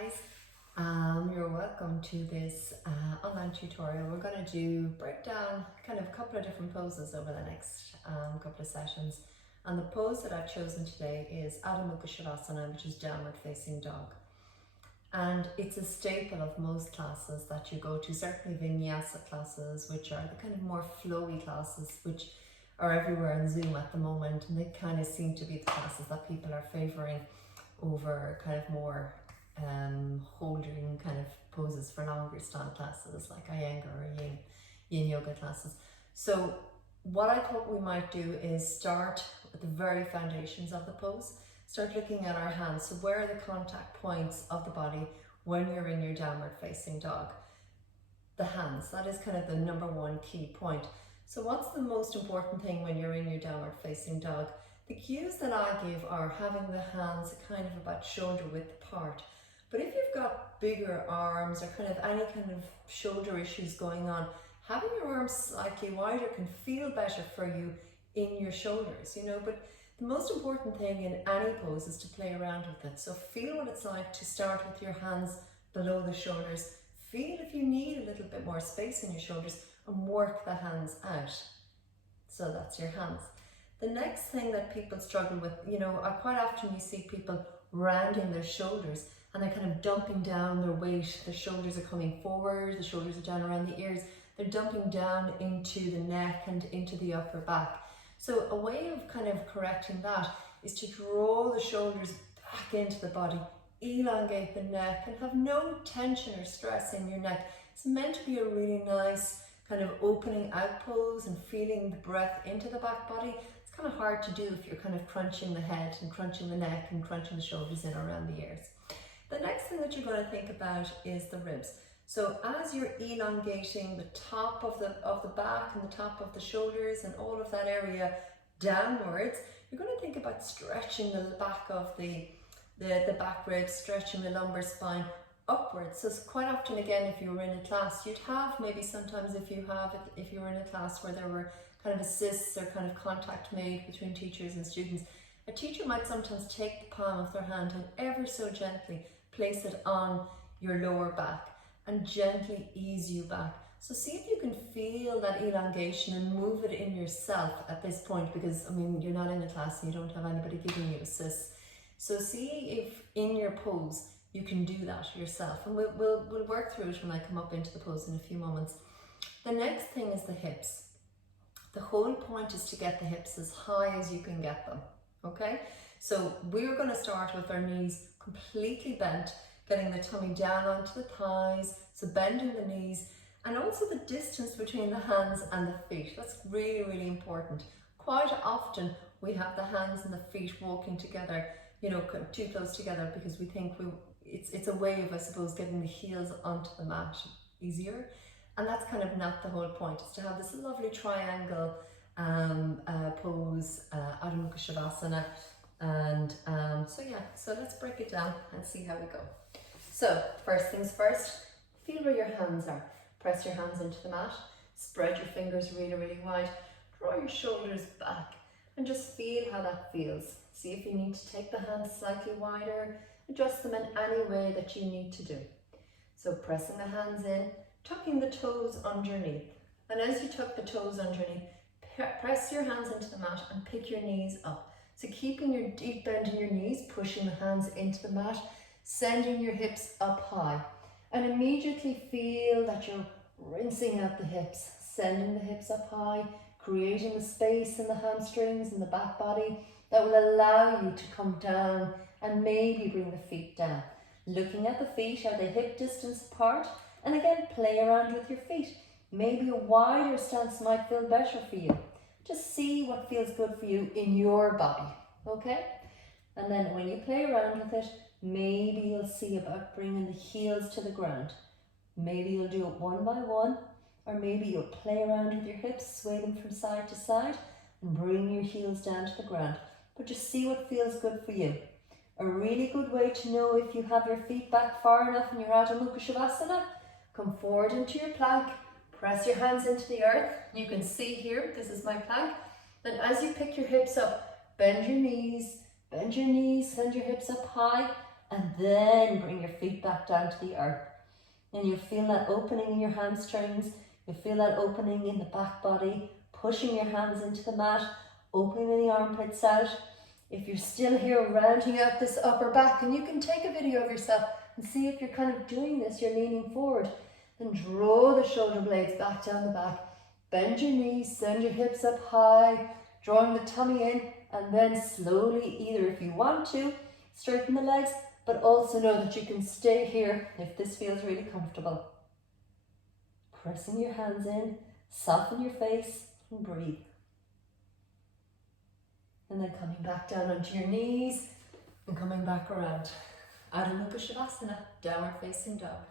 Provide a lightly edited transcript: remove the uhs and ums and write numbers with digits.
guys, you're welcome to this online tutorial. We're going to break down kind of a couple of different poses over the next couple of sessions, and the pose that I've chosen today is Adho, which is downward facing dog, and it's a staple of most classes that you go to, certainly vinyasa classes, which are the kind of more flowy classes which are everywhere on Zoom at the moment, and they kind of seem to be the classes that people are favouring over kind of more holding kind of poses for longer style classes like Iyengar or yin yoga classes. So what I thought we might do is start with the very foundations of the pose. Start looking at our hands. So where are the contact points of the body when you're in your downward facing dog? The hands, that is kind of the number one key point. So what's the most important thing when you're in your downward facing dog? The cues that I give are having the hands kind of about shoulder width apart. But if you've got bigger arms or kind of any kind of shoulder issues going on, having your arms slightly wider can feel better for you in your shoulders, you know. But the most important thing in any pose is to play around with it. So feel what it's like to start with your hands below the shoulders. Feel if you need a little bit more space in your shoulders and work the hands out. So that's your hands. The next thing that people struggle with, you know, quite often you see people rounding their shoulders and they're kind of dumping down their weight. The shoulders are coming forward, the shoulders are down around the ears. They're dumping down into the neck and into the upper back. So a way of kind of correcting that is to draw the shoulders back into the body, elongate the neck and have no tension or stress in your neck. It's meant to be a really nice kind of opening out pose and feeling the breath into the back body. It's kind of hard to do if you're kind of crunching the head and crunching the neck and crunching the shoulders in around the ears. The next thing that you're going to think about is the ribs. So as you're elongating the top of the back and the top of the shoulders and all of that area downwards, you're going to think about stretching the back of the back ribs, stretching the lumbar spine upwards. So quite often, again, if you were in a class, you'd have maybe sometimes if you were in a class where there were kind of assists or kind of contact made between teachers and students, a teacher might sometimes take the palm of their hand and ever so gently place it on your lower back and gently ease you back. So see if you can feel that elongation and move it in yourself at this point, because I mean, you're not in a class and you don't have anybody giving you assists. So see if in your pose you can do that yourself, and we'll work through it when I come up into the pose in a few moments. The next thing is the hips. The whole point is to get the hips as high as you can get them, okay? So we're going to start with our knees completely bent, getting the tummy down onto the thighs, so bending the knees, and also the distance between the hands and the feet. That's really, really important. Quite often we have the hands and the feet walking together, you know, too close together, because we think it's a way of, I suppose, getting the heels onto the mat easier. And that's kind of not the whole point. It's to have this lovely triangle pose, Adho Savasana. And so let's break it down and see how we go. So first things first, feel where your hands are. Press your hands into the mat, spread your fingers really, really wide, draw your shoulders back and just feel how that feels. See if you need to take the hands slightly wider, adjust them in any way that you need to do. So pressing the hands in, tucking the toes underneath. And as you tuck the toes underneath, press your hands into the mat and pick your knees up. So keeping your deep bend in your knees, pushing the hands into the mat, sending your hips up high. And immediately feel that you're rinsing out the hips, sending the hips up high, creating the space in the hamstrings and the back body that will allow you to come down and maybe bring the feet down. Looking at the feet, are they hip distance apart? And again, play around with your feet. Maybe a wider stance might feel better for you. Just see what feels good for you in your body, okay? And then when you play around with it, maybe you'll see about bringing the heels to the ground. Maybe you'll do it one by one, or maybe you'll play around with your hips, sway them from side to side, and bring your heels down to the ground. But just see what feels good for you. A really good way to know if you have your feet back far enough in your Adho Savasana, come forward into your plank. Press your hands into the earth. You can see here, this is my plank. Then as you pick your hips up, bend your knees, send your hips up high, and then bring your feet back down to the earth. And you'll feel that opening in your hamstrings, you'll feel that opening in the back body, pushing your hands into the mat, opening the armpits out. If you're still here, rounding out this upper back, and you can take a video of yourself and see if you're kind of doing this, you're leaning forward. Then draw the shoulder blades back down the back, bend your knees, send your hips up high, drawing the tummy in, and then slowly, either if you want to, straighten the legs, but also know that you can stay here if this feels really comfortable. Pressing your hands in, soften your face, and breathe. And then coming back down onto your knees and coming back around. Adho Mukha Savasana, downward facing dog.